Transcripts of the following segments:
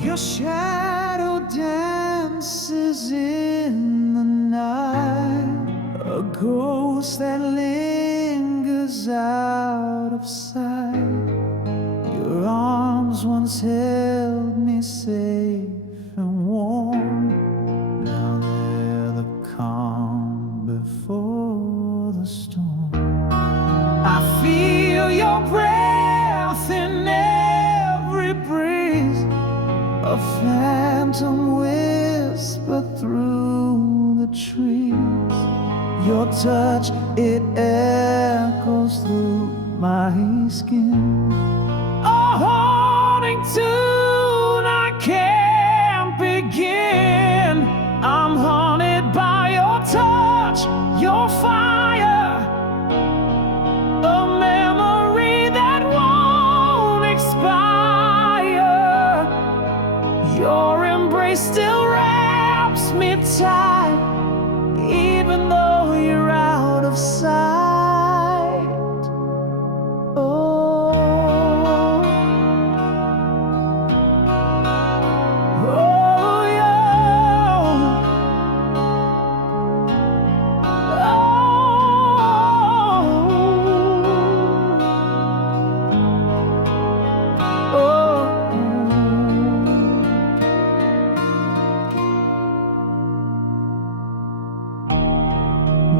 Your shadow dances in the night, a ghost that lingers out of sight. Your arms once held me safe and warm. Now they're the calm before the storm. I feel your breath in every breeze, a phantom whisper through the trees. Your touch, it echoes through my skin. A haunting tune I can't begin. I'm haunted by your touch, your fire, a memory that won't expire. Your embrace still wraps me tight, even though you're out of sight.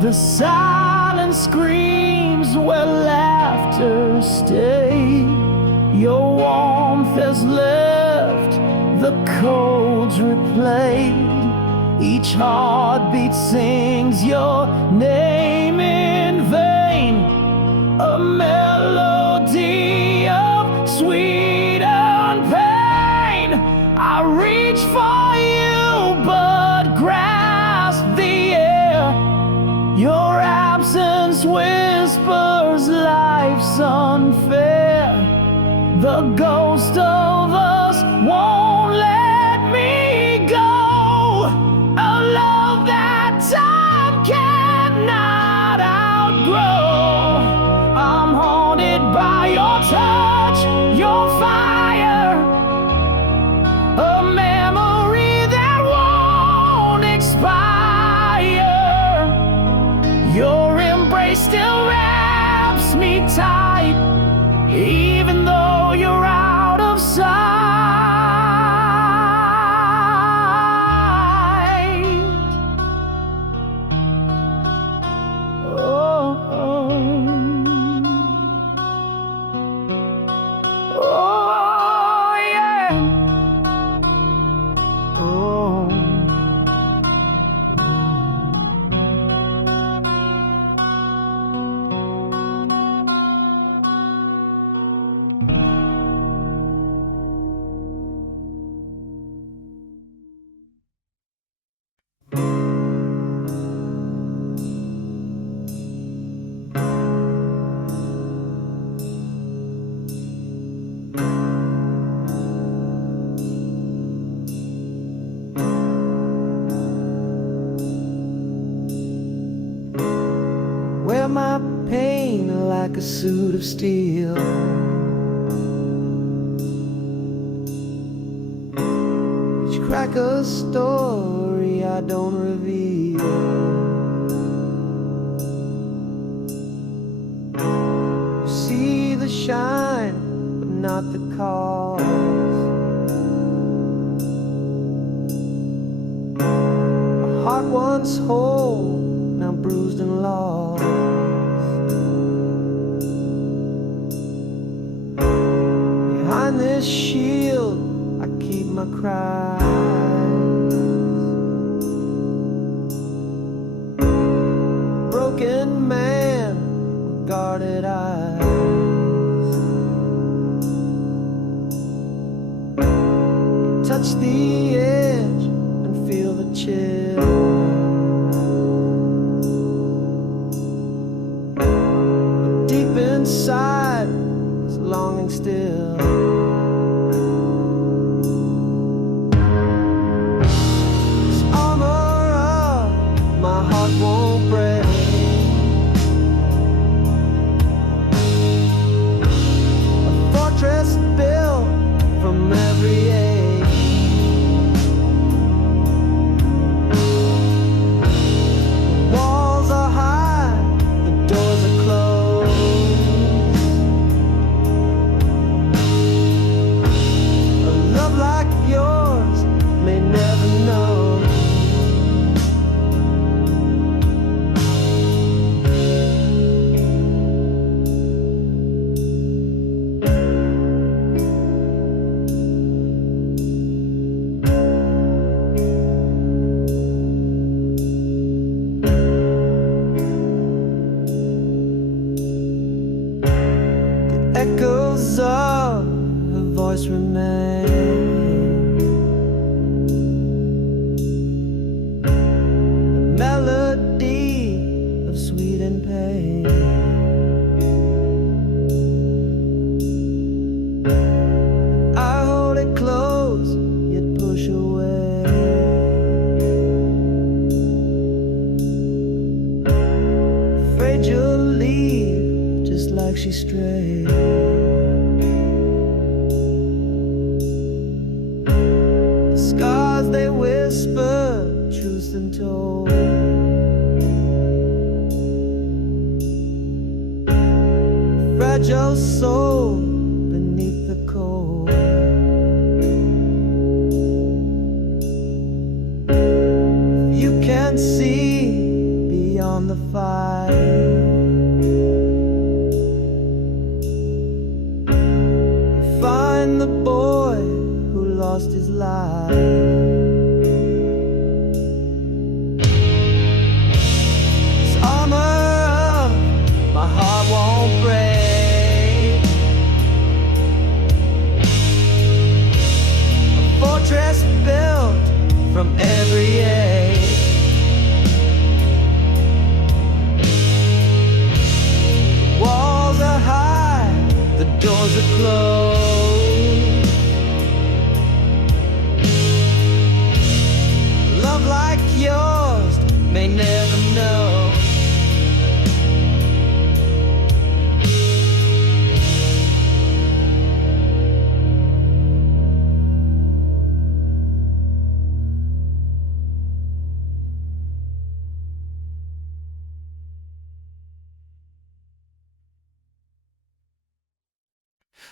The silence screams where laughter stayed. Your warmth has left, the cold's replayed. Each heartbeat sings your name in vain, a melody of sweet pain. I reach for you but grasp the air. Your absence whispers life's unfair. The ghost of us won't let me go. A love that time cannot outgrow. I'm haunted by your touch, your fire, a memory that won't expire. Your embrace still wraps me tight, even though you're out of sight. Oh, oh, oh yeah. Oh. Wear my pain like a suit of steel. Each crack a story I don't reveal. You see the shine, but not the cause. A heart once whole, now bruised and lost. Behind this shield, I keep my cries. Broken man with guarded eyes. Touch the edge and feel the chill. Deep inside, it's longing still. This armor of my heart won't break. A fortress built from every age. pain. A melody of sweet and pain. I hold it close, yet push away. Afraid you'll leave just like she strayed. The scars, they whisper truth untold. Fragile soul beneath the cold. You can't see beyond the fire. You find the boy who lost his life. This armor up, my heart won't break. A fortress built from every age. The walls are high, the doors are closed. Love like yours may never know.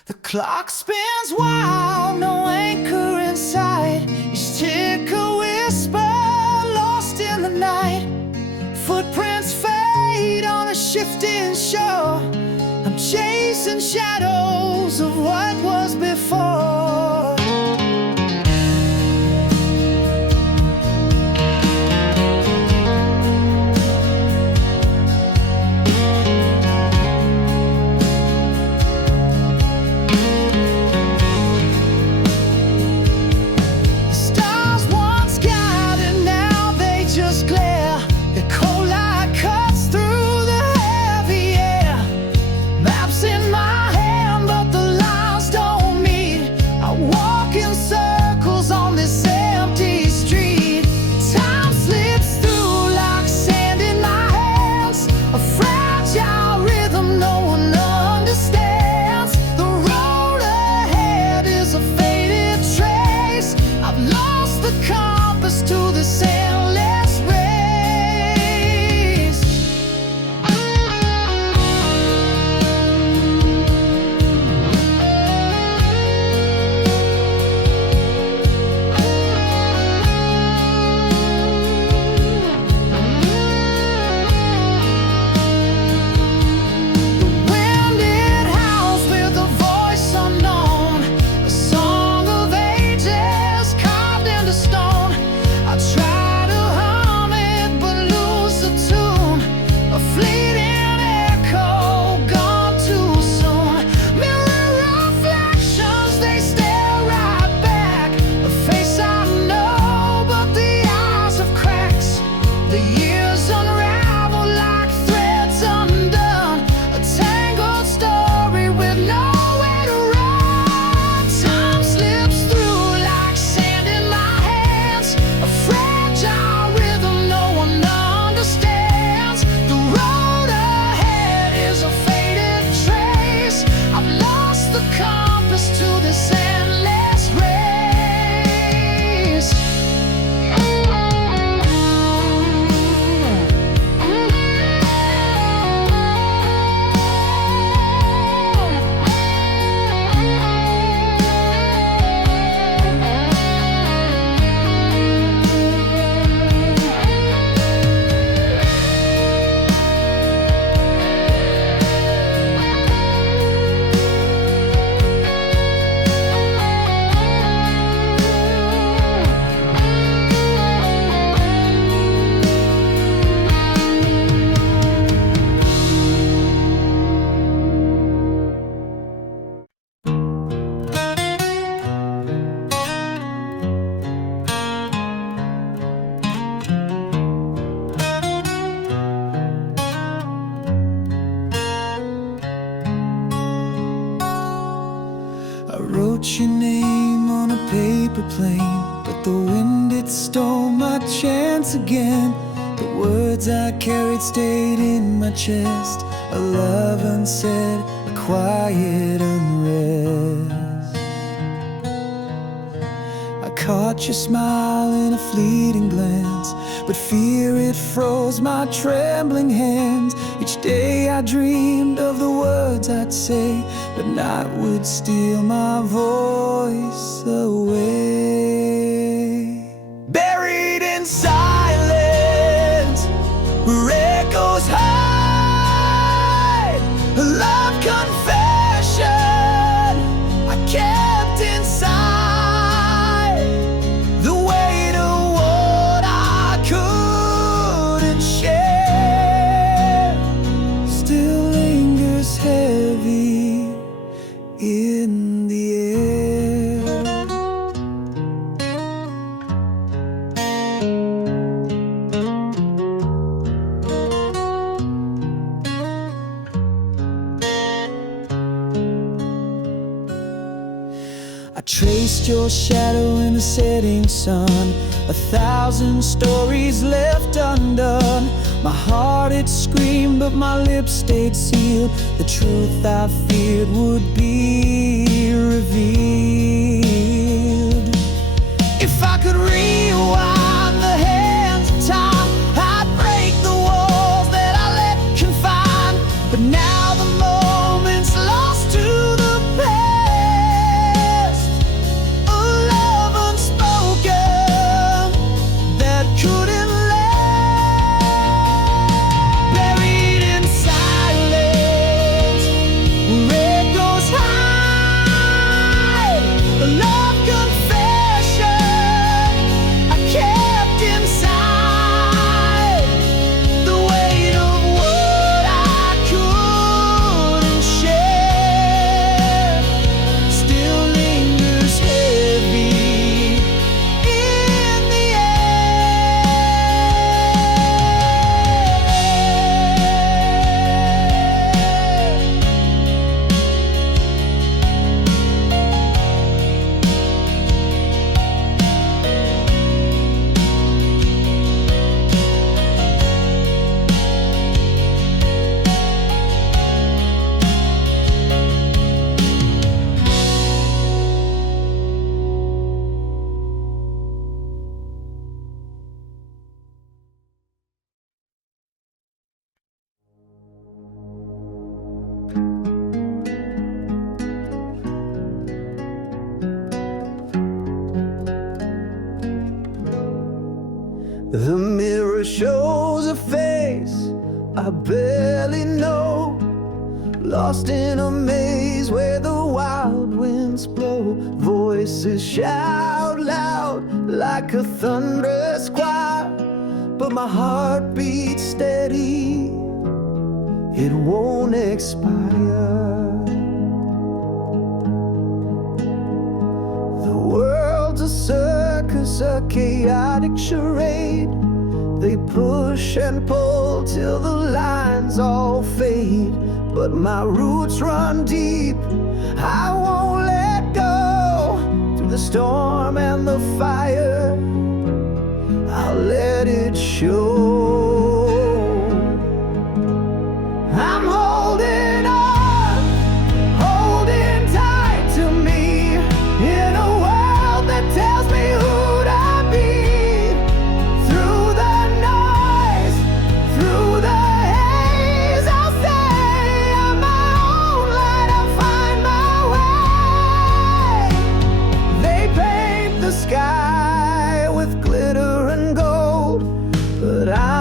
The clock spins wild, no anchor in sight. Each tick a whisper, lost in the night. Footprints fade on a shifting shore. I'm chasing shadows of what was before. paper plane, but the wind, it stole my chance again. The words I carried stayed in my chest, a love unsaid, a quiet unrest. I caught your smile in a fleeting glance, but fear, it froze my trembling hands. Each day I dreamed of the words I'd say, but night would steal my voice away. Buried in silence, where echoes hide, a love confession I kept inside. The weight of what I couldn't share still lingers heavy in the air. I traced your shadow in the setting sun, 1,000 stories left undone. My heart, it screamed, but my lips stayed sealed. The truth I feared would be revealed. If I could rewind the hands of time, I'd break the walls that I let confine. But now the moment's lost to the past, a love unspoken that couldn't last. Buried in silence, where echoes hide, a love confession I kept inside. The weight of what I couldn't share still lingers heavy in the The mirror shows a face I barely know, lost in a maze where the wild winds blow. Voices shout loud like a thunderous choir, but my heart beats steady, it won't expire. The world's a circus, a chaotic charade. They push and pull till the lines all fade, but my roots run deep, I won't let go. Through the storm and the fire, I'll let it show. I'm holding on, holding tight to me, in a world that tells me who'd I be. Through the noise, through the haze, I'll say I'm my own light, I'll find my way. They paint the sky with glitter and gold, but I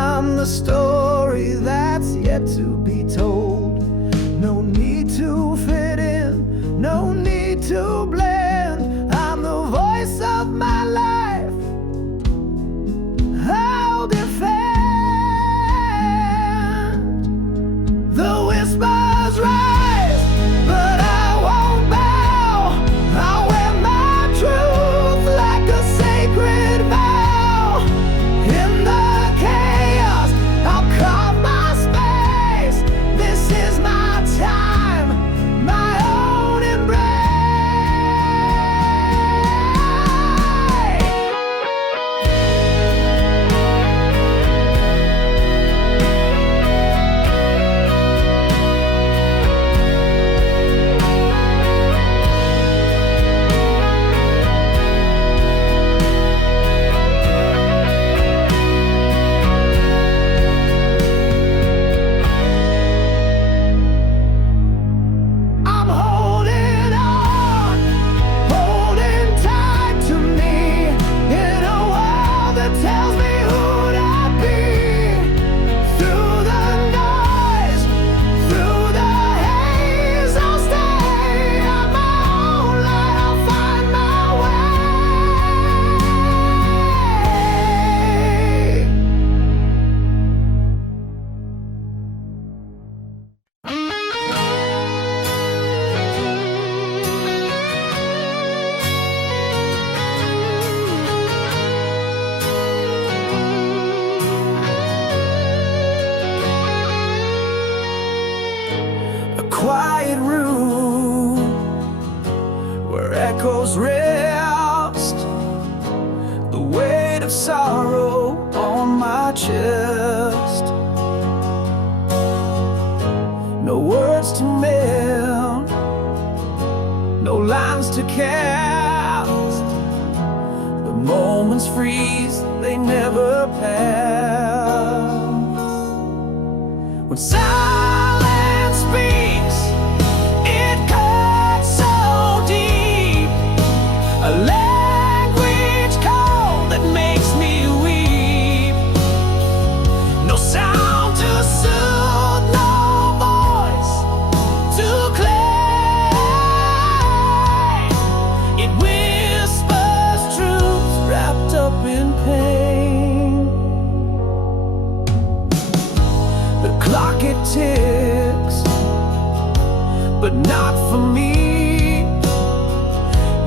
of sorrow on my chest. No words to mend, no lines to cast. The moments freeze, they never pass. When silence speaks, it cuts so deep. A language cold that makes me weep. No sound to soothe, no voice to claim. It whispers truths wrapped up in pain. The clock it ticks, but not for me.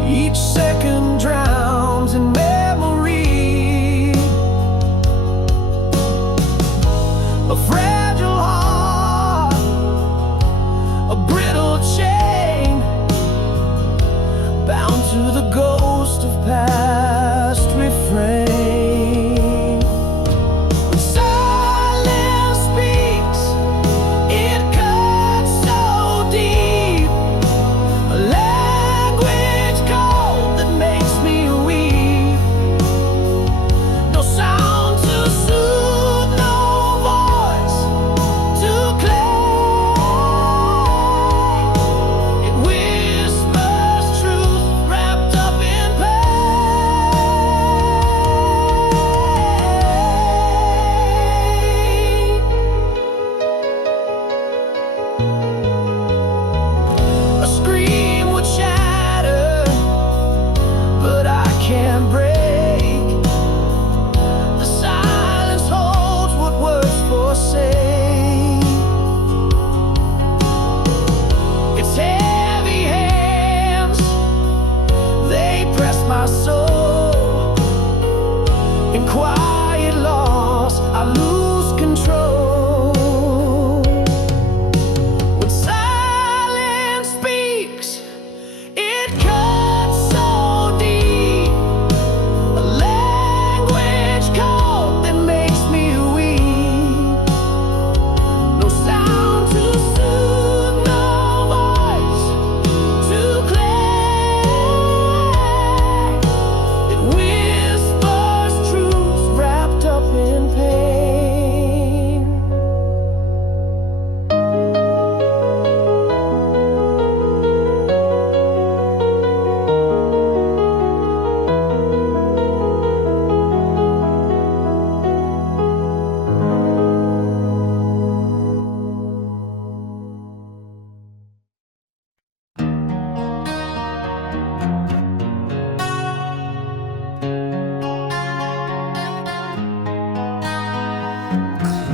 Each second drowns in memory. A fragile heart, a brittle chain, bound to the ghost of past refrain. When silence speaks, it cuts so deep. A language cold that makes me weep. No sound to soothe, no voice to claim. It whispers truth wrapped up in pain. A scream would shatter, but I can't break. The silence holds what words forsake. It's heavy hands, they press my soul. In quiet loss, I lose control. When silence speaks, it cuts so deep. A language cold that makes me weep. No sound to soothe, no voice to claim. It whispers truths wrapped up in pain.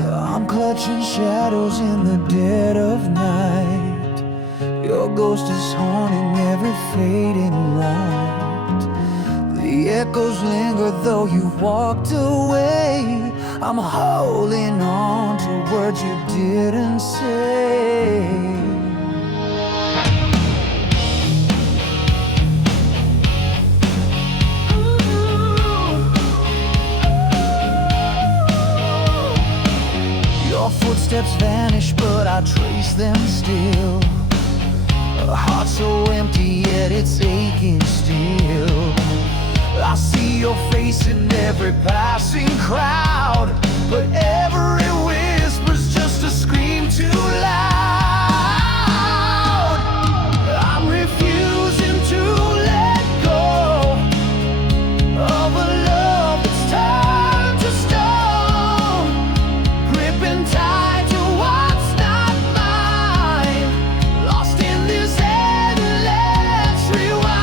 I'm clutching shadows in the dead of night. Your ghost is haunting every fading light. The echoes linger though you've walked away. I'm holding on to words you didn't say. Your footsteps vanish, but I trace them still. A heart so empty, yet it's aching still. I see your face in every passing crowd, but every whisper's just a scream too loud. I'm refusing to let go of a love that's turned to stone, gripping tight to what's not mine, lost in this endless rewind.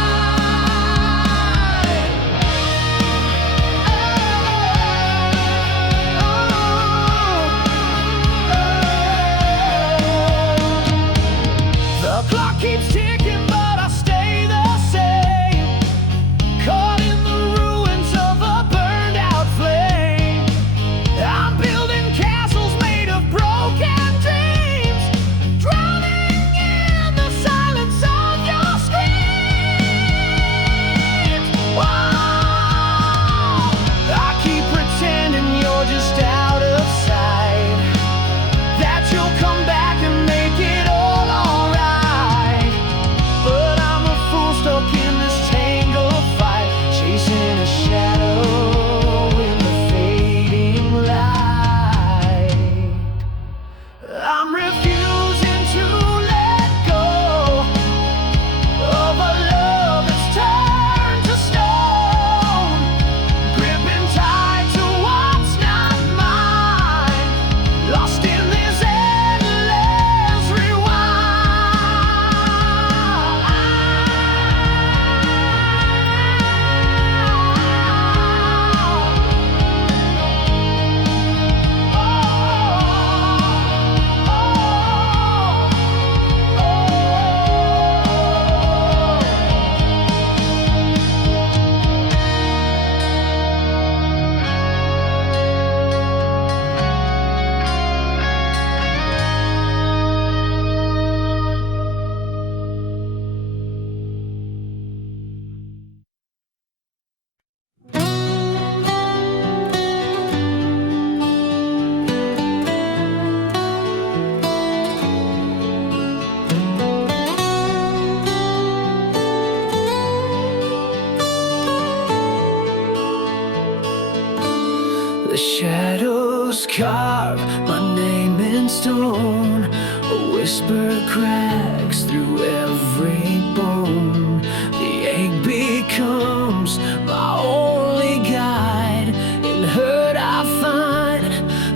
The shadows carve my name in stone. A whisper cracks through every bone. The ache becomes my only guide. In hurt I find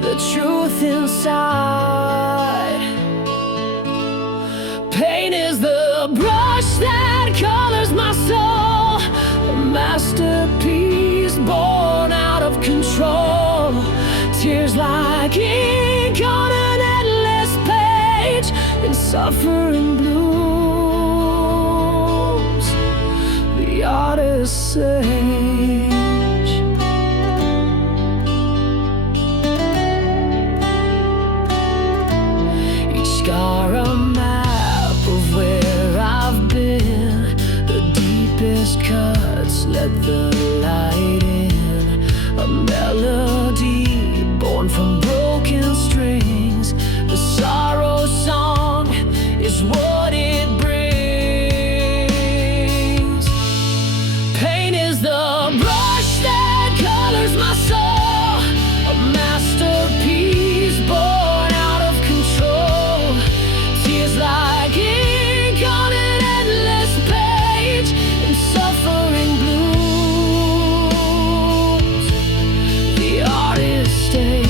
the truth inside. Pain is the brush that colors my soul, a masterpiece born out of control. Tears like ink on an endless page, and suffering blooms the artist's sage. Each scar a map of where I've been. The deepest cuts let the light in. A melody born from broken strings. The sorrow song is what it brings. Pain is the brush that colors my soul, a masterpiece born out of control. Tears like ink on an endless page, and suffering blooms the artist's stage.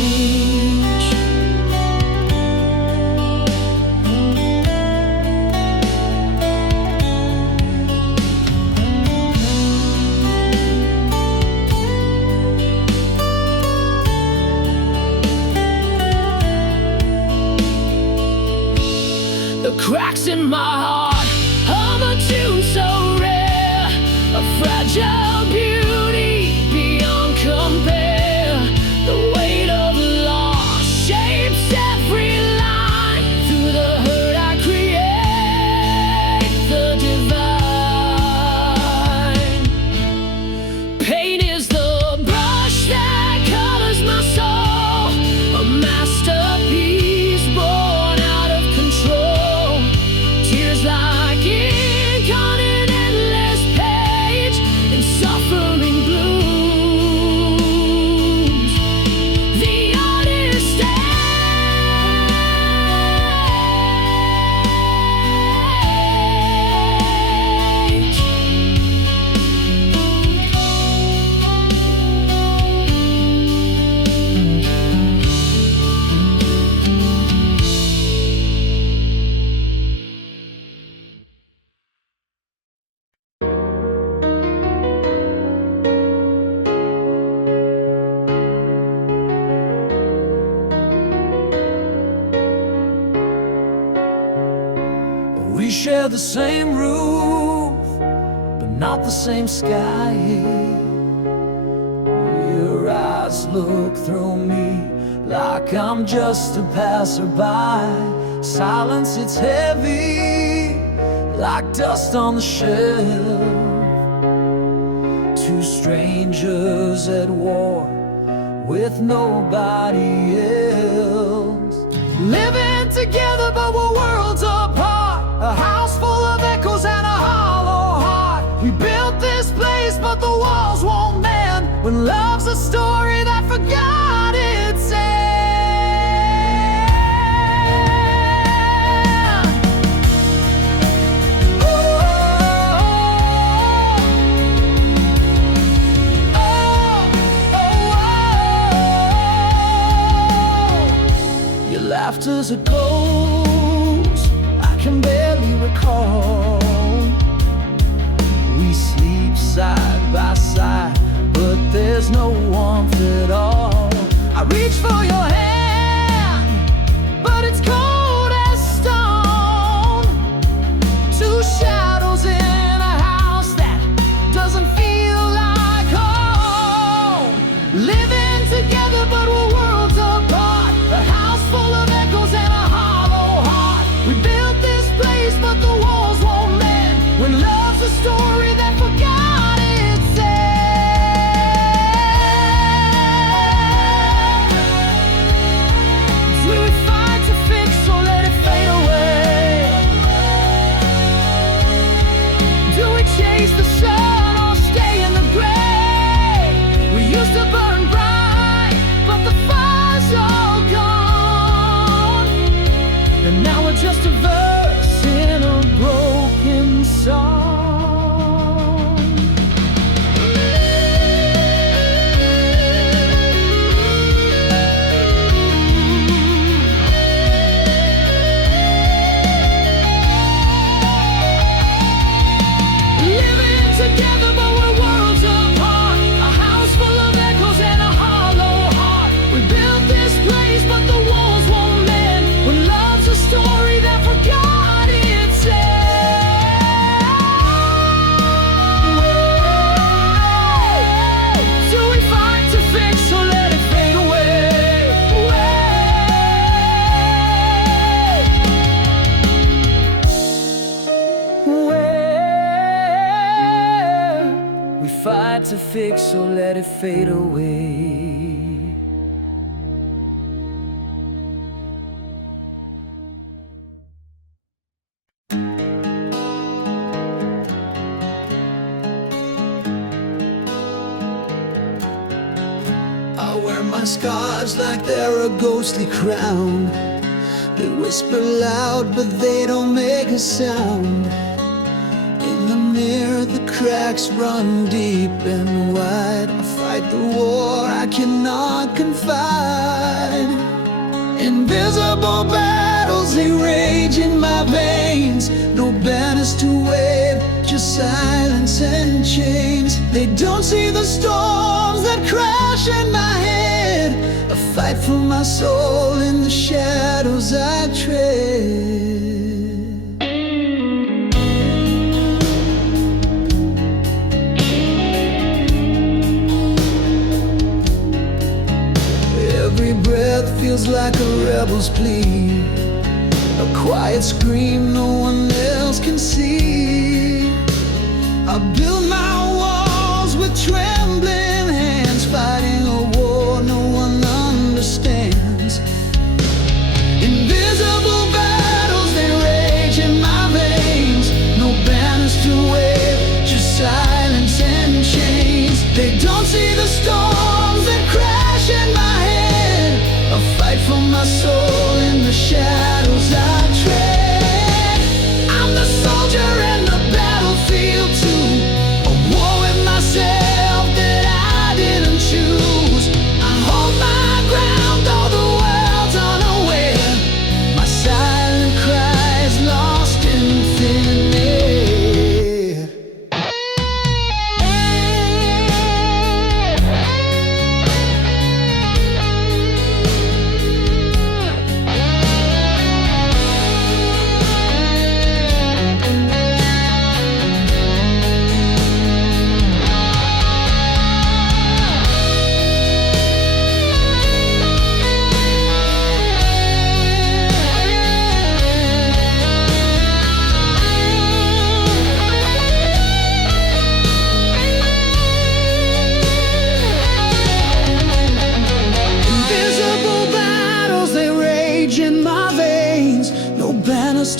The cracks in my heart hum a tune so rare, a fragile beauty beyond compare. The weight of loss shapes every line. Through the hurt I create the divine. Pain is the brush that colors my soul, a masterpiece born out of control. Tears like ink on an endless page, and suffering blooms the artist's stage. We share the same roof, but not the same sky. Your eyes look through me like I'm just a passerby. Silence, it's heavy, like dust on the shelf. Two strangers at war with nobody else. Living together but we're worlds apart. A house full of echoes and a hollow heart. We built this place but the walls won't mend. When love's a story that forgot its end. Oh, oh, oh, oh. Your laughter's a ghost I can barely recall. We sleep side by side, but there's no warmth at all. I reach for your hand, but it's cold as stone. Two shadows in a house that doesn't feel like home. Living together, but we're worlds apart. A house full of echoes and a heart fix, so let it fade away. I wear my scars like they're a ghostly crown. They whisper loud, but they don't make a sound. In the mirror, the cracks run deep and wide. I fight the war I cannot confide. Invisible battles, they rage in my veins. No banners to wave, just silence and chains. They don't see the storms that crash in my head. A fight for my soul in the shadows I tread. Every breath feels like a rebel's plea, a quiet scream no one else can see. I build my walls with trembling hands, fighting a war no one understands. Invisible battles, they rage in my veins. No banners to wave, just silence and chains. They don't see the storms that crash in my head. A fight for my soul in the shadows I tread. I'm the soldier in the battlefield too, a war with myself that I didn't choose. I hold my ground though the world's unaware. My silent cries lost in thin air.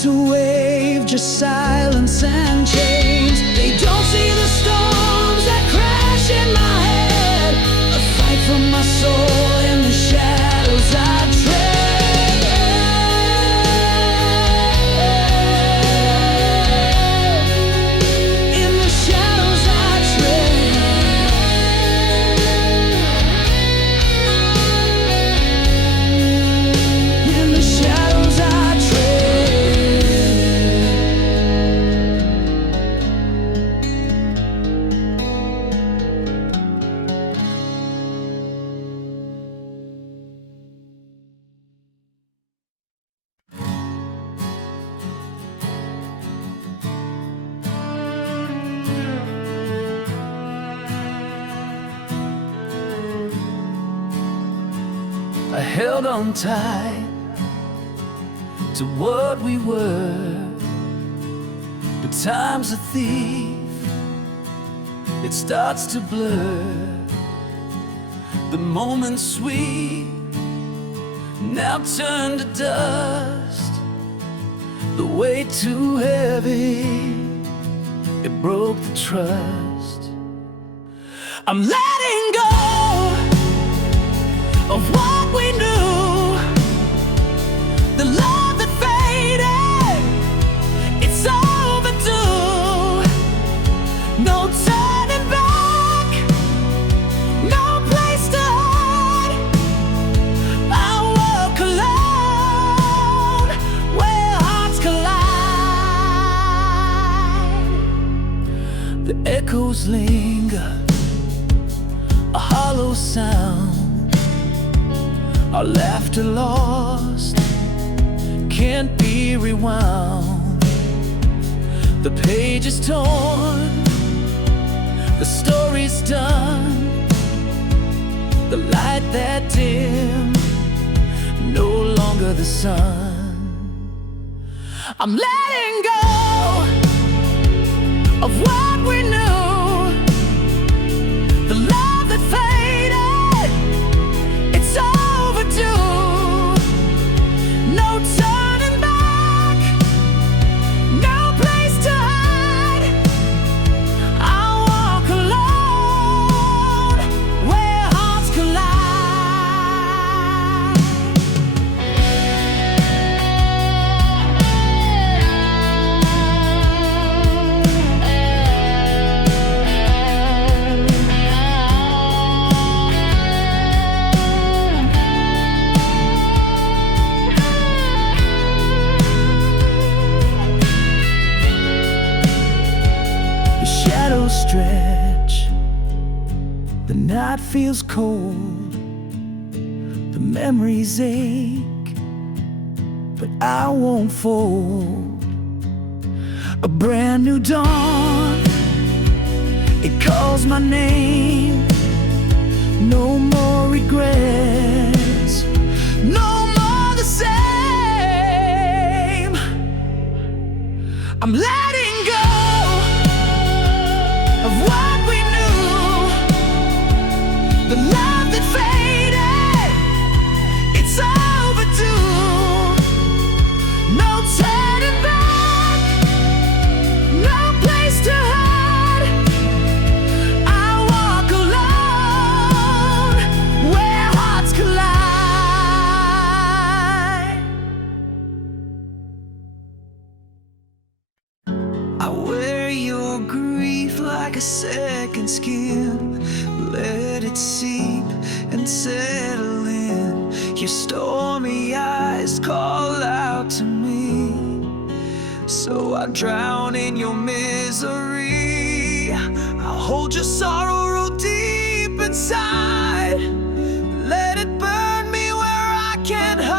To wave, just silence and chains. They don't see the storms that crash in my head. A fight for my soul in the shadows I tread. In the shadows I tread. In the shadows I tread. I held on tight to what we were, but time's a thief, it starts to blur. The moment's sweet, now turned to dust. The weight too heavy, it broke the trust. I'm letting go of what we knew, the love that faded, it's overdue. No turning back, no place to hide. I walk alone where hearts collide. The echoes linger, a hollow sound. Our laughter lost, can't be rewound. The page is torn, the story's done. The light that dimmed, no longer the sun. I'm letting go of what we knew, The night feels cold, the memories ache, but I won't fold. A brand new dawn, it calls my name. No more regrets, no more the same. I'm letting go of what we knew, the love that faded, it's overdue. No turning back, no place to hide. I walk alone where hearts collide. I wear your grief like a second skin. Let it seep and settle in. Your stormy eyes call out to me, so I drown in your misery. I'll hold your sorrow real deep inside. Let it burn me where I can't hide.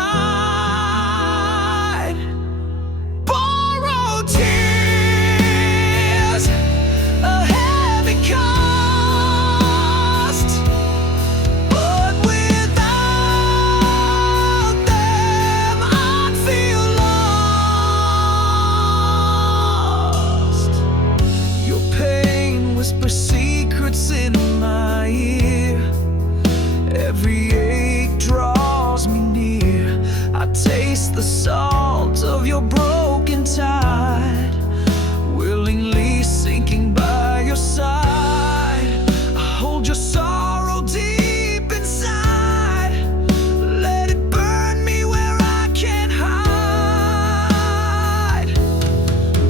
Borrowed tears, a heavy cost, but without them I'd feel lost. Your pain whispers secrets in my ear. Every ache draws me near. I taste the salt of your broken tide, willingly sinking by your side. I hold your sorrow deep inside. Let it burn me where I can't hide.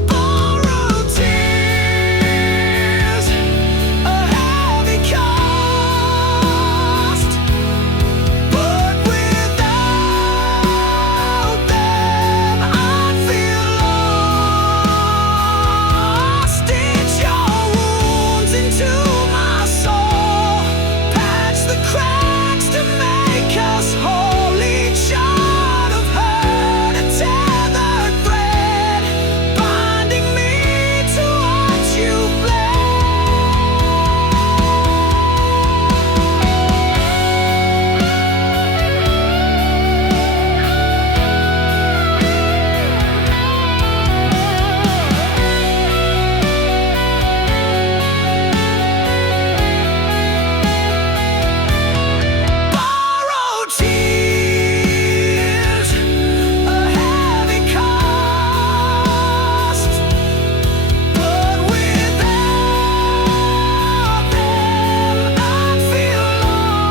Borrowed tears, a heavy cost, but without them I'd feel lost. Stitch your wounds into my soul, patch the cracks to make us whole. Each shot of hurt, a tethered thread, binding me to what you Borrowed tears, a heavy cost, but without them I'd feel lost.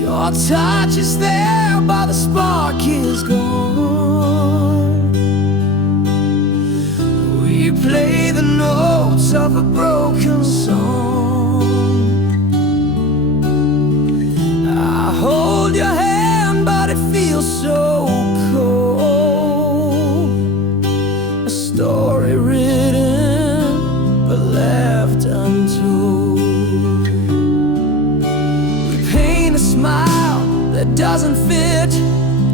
Your touch is there, but the spark is gone. We play the notes of a broken song. I hold your hand, but it feels so cold. A story written, but left untold. We paint a smile that doesn't fit,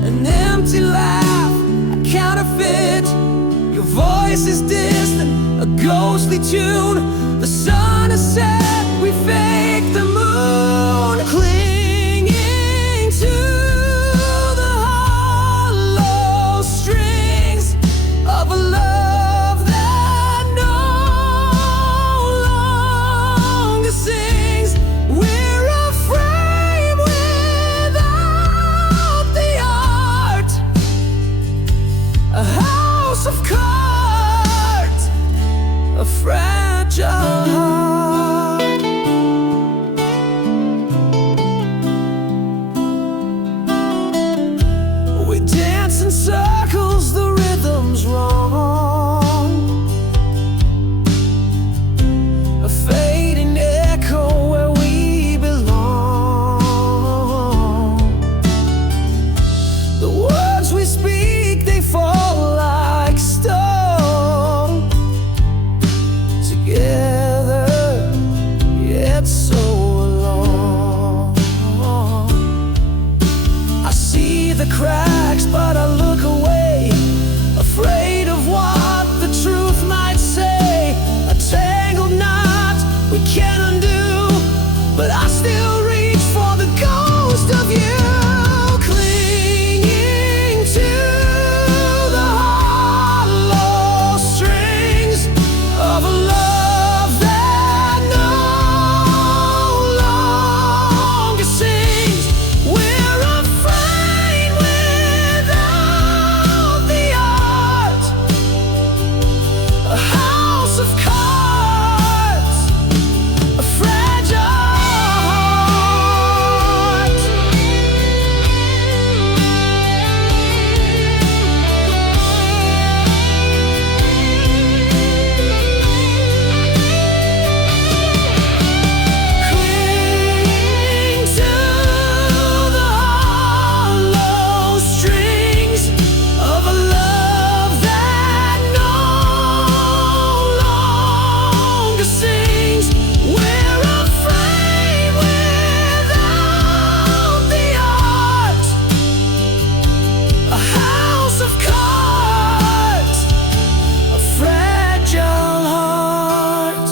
an empty laugh, a counterfeit. Your voice is distant, a ghostly tune. The sun has set, we fake the moon, clinging to the hollow strings of a love that no longer sings. We're a frame without the art, a house of cards, a fragile heart. the cracks, but I look away, afraid of what the truth might say. A tangled knot we can't undo, but I still reach for the ghost of you, clinging to the hollow strings of a love that no longer sings. We're afraid without the art, a house of cards, a fragile heart. Cling to the hollow strings of a love that no longer sings. We're afraid without the art, a house of cards, a fragile heart.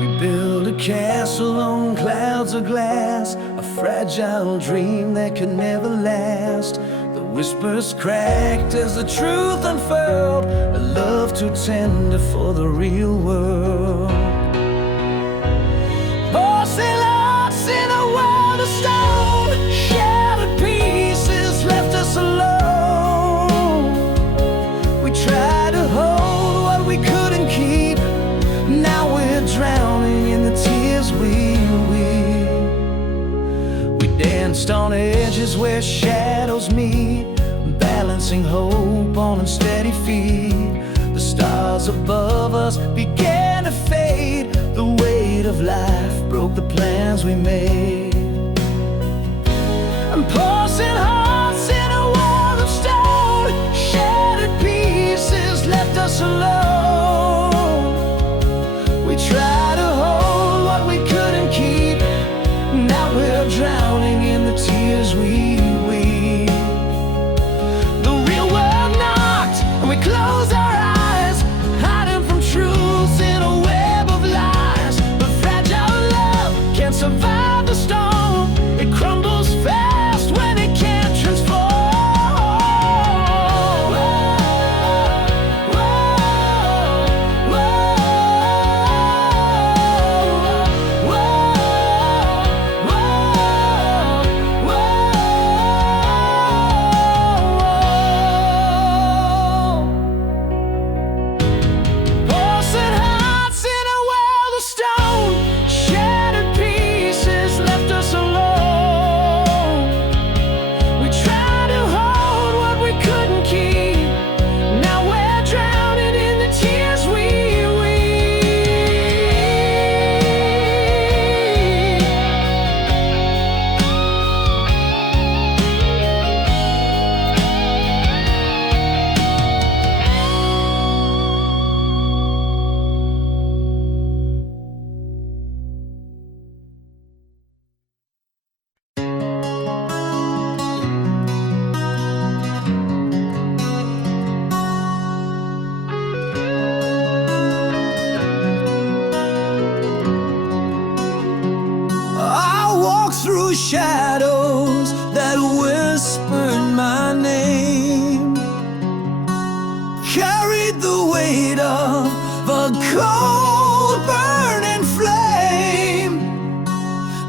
We build a castle on clouds of glass, a fragile dream that could never last. The whispers cracked as the truth unfurled, a love too tender for the real world. Porcelain hearts in a world of stone, shattered pieces left us alone. We tried to hold what we couldn't keep, now we're drowning in the tears we weep. We danced on edges where shadows meet, balancing hope on unsteady feet. The stars above us began to fade, the weight of life broke the plans we made. And porcelain hearts in a world of stone, shattered pieces left us alone. We tried to hold what we couldn't keep, now we're drowning in the tears we weep. The real world knocked and we closed our eyes, hiding from truth in a web of lies. But fragile love can't survive the storm, it crumbles fast when it can't transform. Porcelain hearts in a world of stone, shattered pieces left us alone. We tried to hold what we couldn't keep, now we're drowning in the tears we I walked through shadows that whispered my name, carried the weight of a cold burning flame.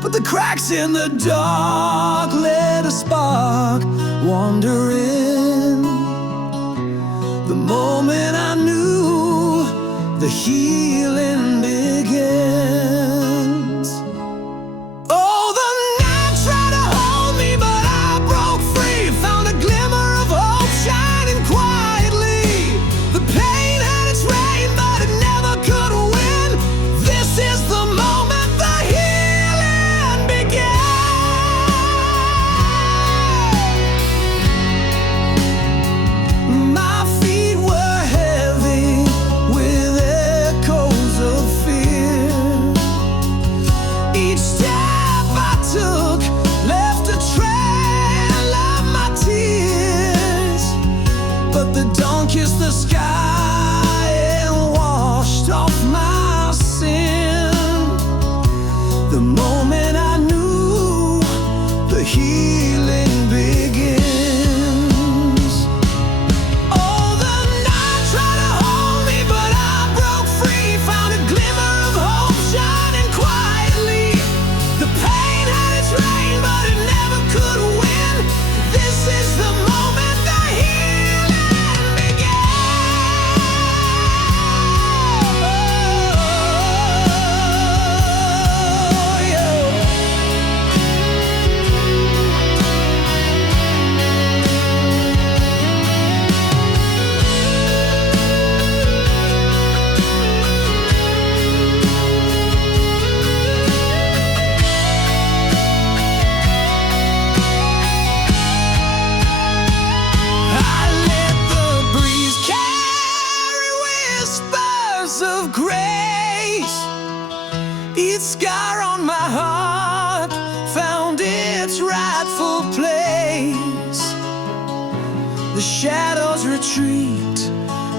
But the cracks in the dark let a spark wander in. The moment I knew the healing begins. Oh, the night tried to hold me, but I broke healing begins. Oh, the night tried to hold me, but I broke free. Found a glimmer of hope shining quietly. The pain had its reign, but it never could win. This is the moment the healing began. Oh, yeah. I let the breeze carry whispers of grace. Each scar on my heart found its rightful place. The shadows retreat,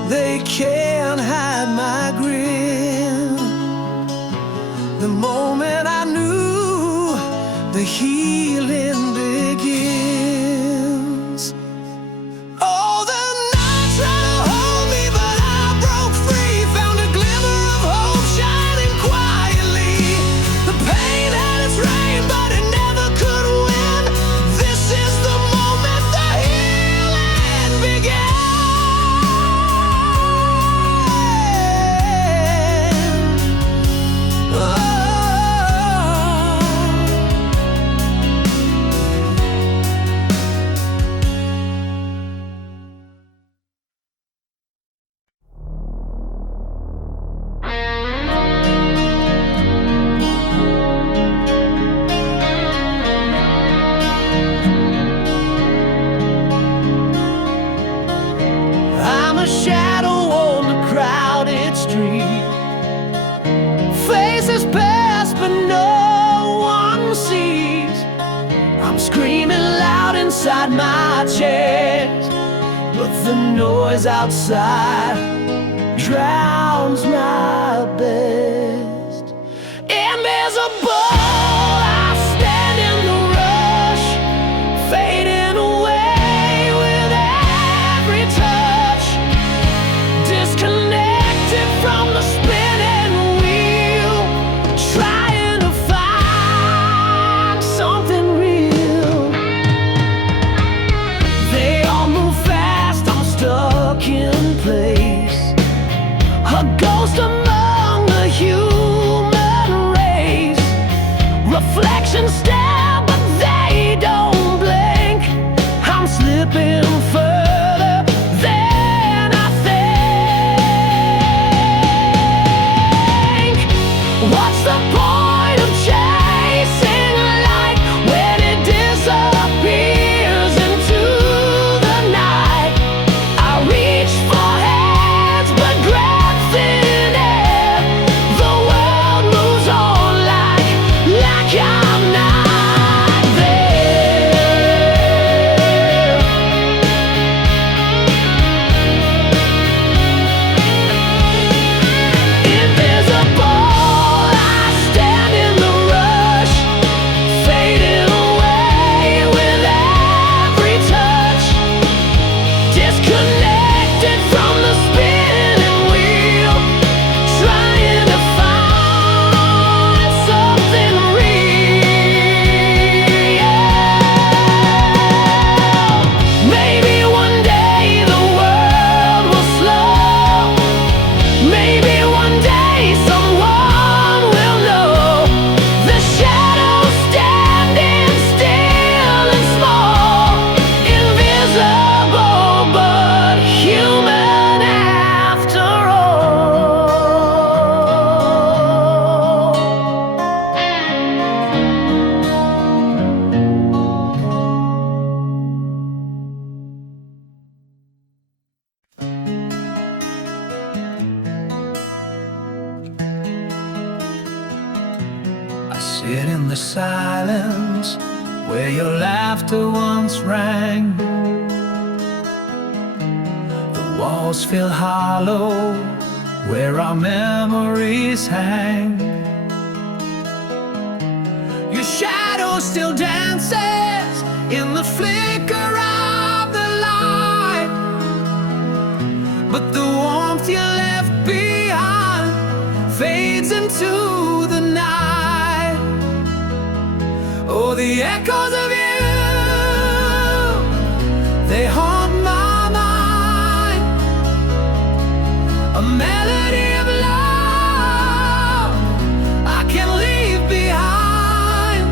they can't hide my grin. The moment I knew the healing begins. Oh, the night tried to hold me, but I broke free. Found a glimmer of hope shining quietly. The pain had its reign, but it never could win. This is the moment the healing began. Oh. I'm a shadow on the crowded street. Faces pass, but no one sees. I'm screaming loud inside my chest, but the noise outside drowns my best. Invisible, I stand in the rush, fading away with every touch. Disconnected from the spinning wheel, trying to find something real. They all move fast, I'm stuck in place. A ghost among the human race. Reflections stare, but they don't blink. I'm slipping further than I think. What's the point of chasing light when it disappears into the night? I reach for hands, but grab thin air. The world moves on like I'm not there. Invisible, I stand in the rush, fading away with every touch. Disconnected from the spinning wheel, trying to find something real. Maybe one day the world will slow. Maybe one day someone will know. The shadows standing still and small, invisible but human after all. I sit in the silence where your laughter once rang. The walls feel hollow where our memories hang. Your shadow still dancing in the flicker of the light, but the warmth you left behind fades into the night. Oh, the echoes of you, they haunt my mind, a melody of love I can't leave behind.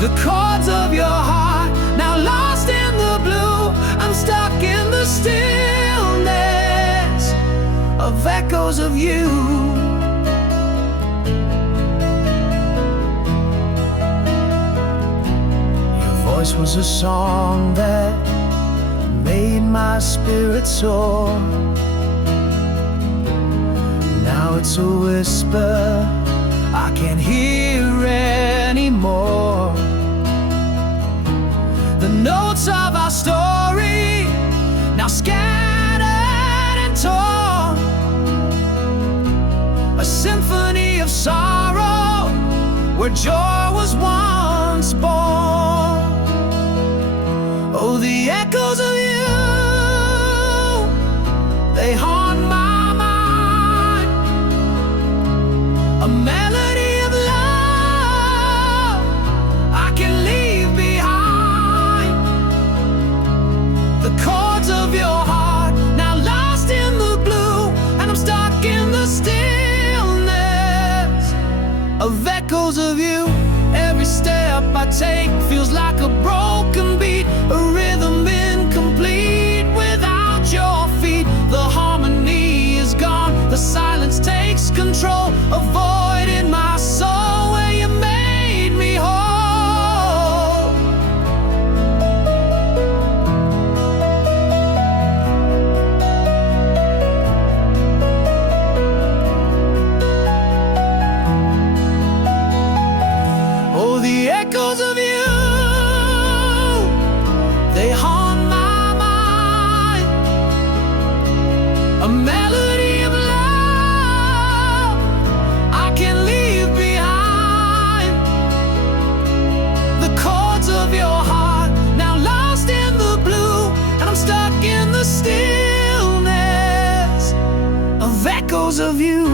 The chords of your heart, now lost in the blue. I'm stuck in the stillness of echoes of you. Your voice was a song that made my spirit soar. Now it's a whisper I can't hear anymore. The notes of our story, now scattered and torn, a symphony of sorrow where joy was once born. Oh, the echoes of you, they haunt my mind, a melody of love I can leave behind. The chords of your heart, now lost in the blue, and I'm stuck in the stillness of echoes of you. Every step I take feels like a broken beat, a rhythm incomplete without your feet. The harmony is gone, the silence takes control, a void in my soul where you made me whole. Oh, the echoes of you, they haunt my mind, a melody of love I can't leave behind. The chords of your heart, now lost in the blue, and I'm stuck in the stillness of echoes of you.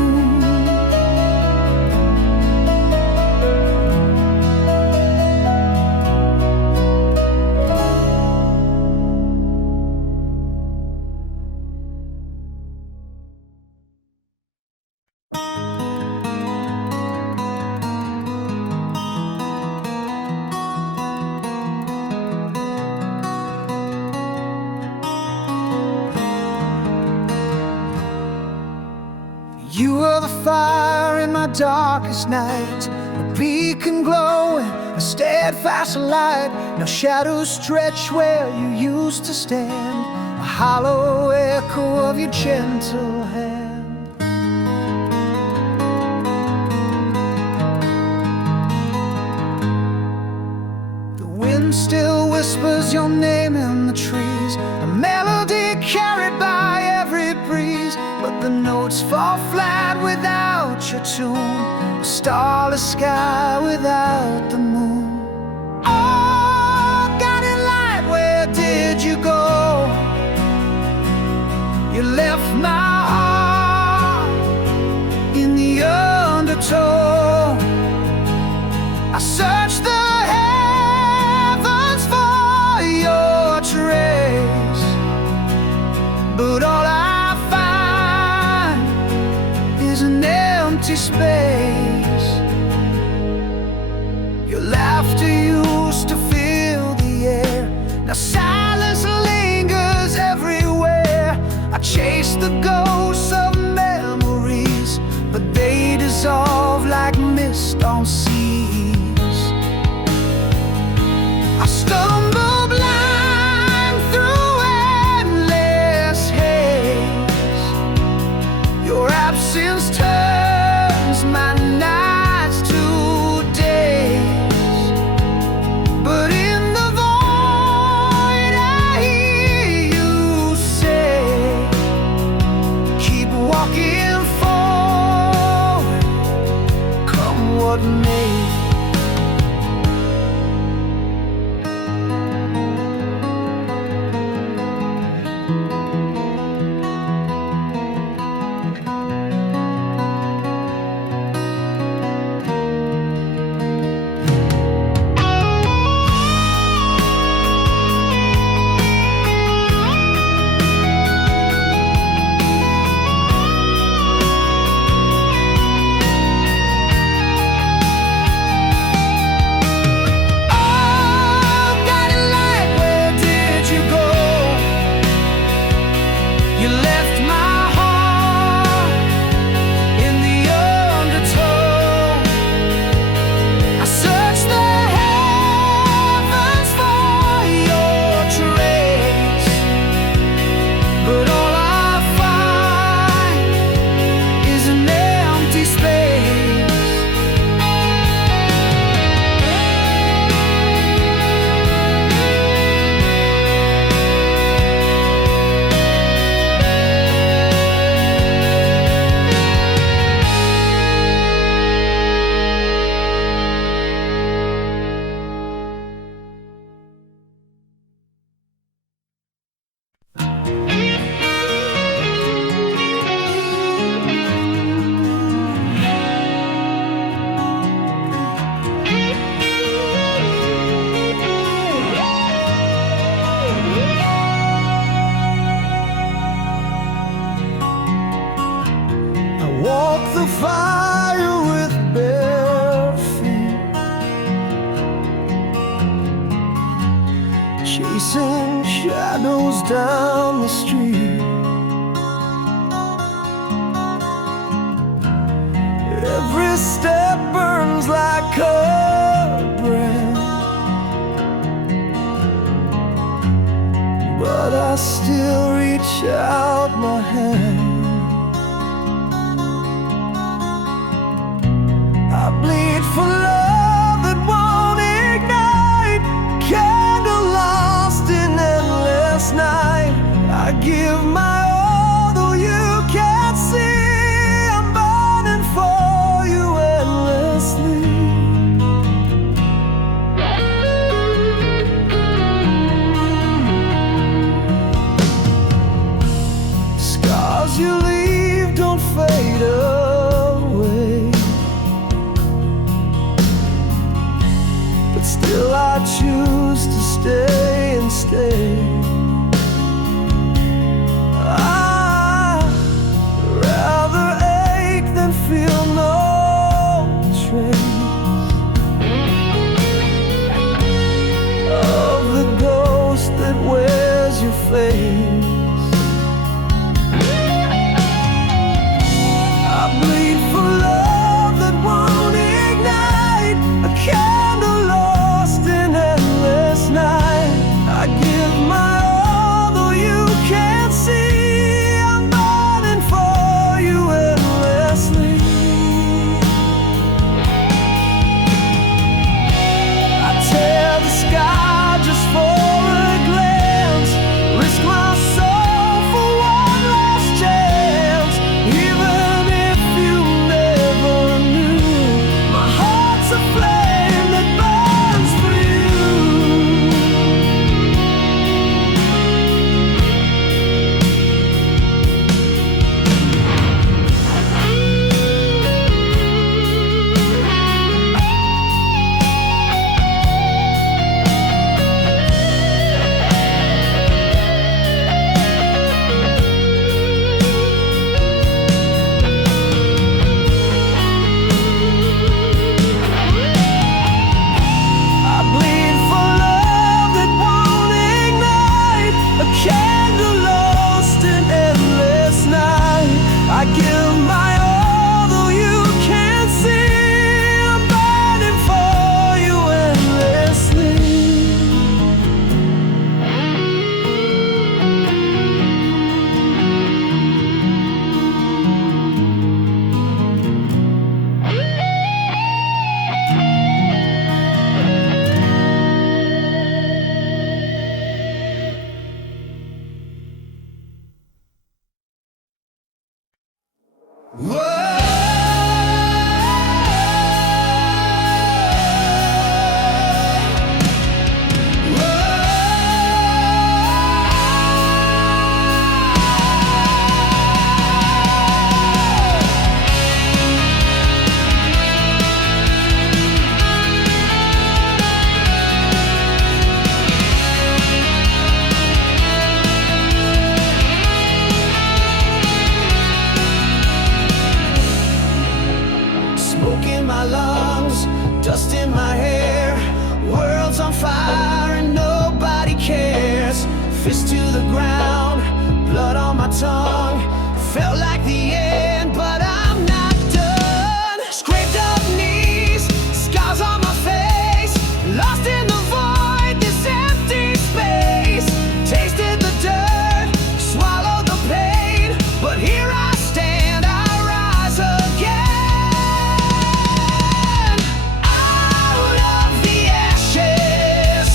You were the fire in my darkest night, a beacon glowing, a steadfast light. Now shadows stretch where you used to stand, a hollow echo of your gentle hand. The wind still whispers your name in the trees, a melody carried by every breeze. But the notes fall flat without your tune, a starless sky without the moon. Oh, guiding light, where did you go? You left my heart in the undertow. I searched the heavens for your trace, but all I an empty space. Your chasing shadows down the street. Every step burns like a brand, but I still reach out my hand. I bleed for love that won't ignite, candle lost in endless night. I give my all, though you can't see. I'm burning for you endlessly. Scars you leave don't fade away, but still I choose to stay and stay. I'd rather ache than feel no trace of the ghost that wears your face. I bleed for love that won't ignite, a candle lost in endless night. I give my all, though you can't see. I'm burning for you endlessly. I tear the sky just for a glance, risk my soul for one last chance. Even if you never knew, my heart's a flame that burns for you. I bleed for love that won't ignite, a candle lost in endless night. I give my all, though you can't see. I'm burning for you endlessly. Smoke in my lungs, dust in my hair, world's on fire and nobody cares. Fist to the ground, blood on my tongue, felt like the end, but I'm not done. Scraped up knees, scars on my face, lost in the void, this empty space. Tasted the dirt, swallowed the pain, but here I stand, I rise again. Out of the ashes,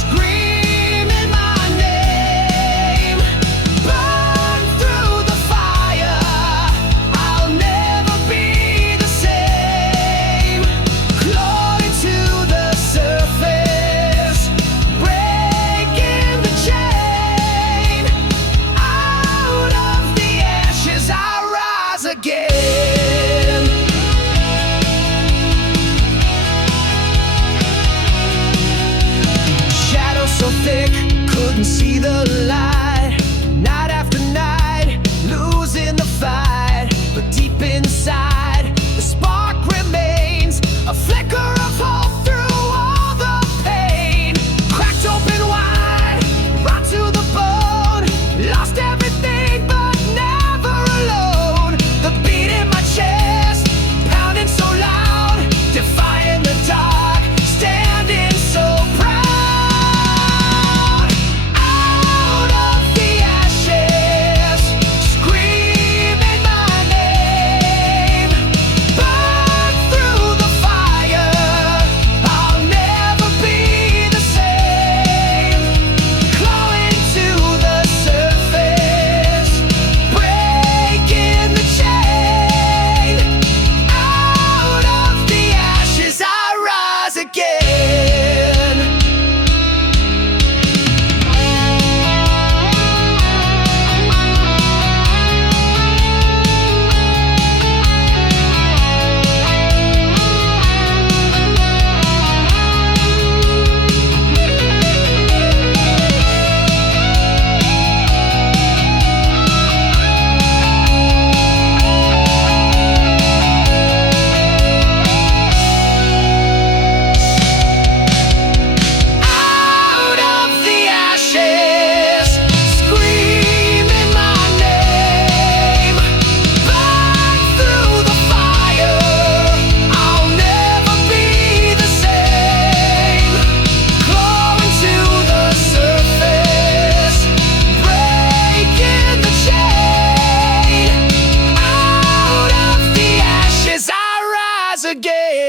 screaming my name. Burn through the fire, I'll never be the same. Clawing to the surface, breaking the chain. Out of the ashes, I rise again. Shadows so thick, couldn't see the light. Night after night, losing the fight. But deep inside, the spark remains, a flicker of hope through all the pain. Cracked open wide, again.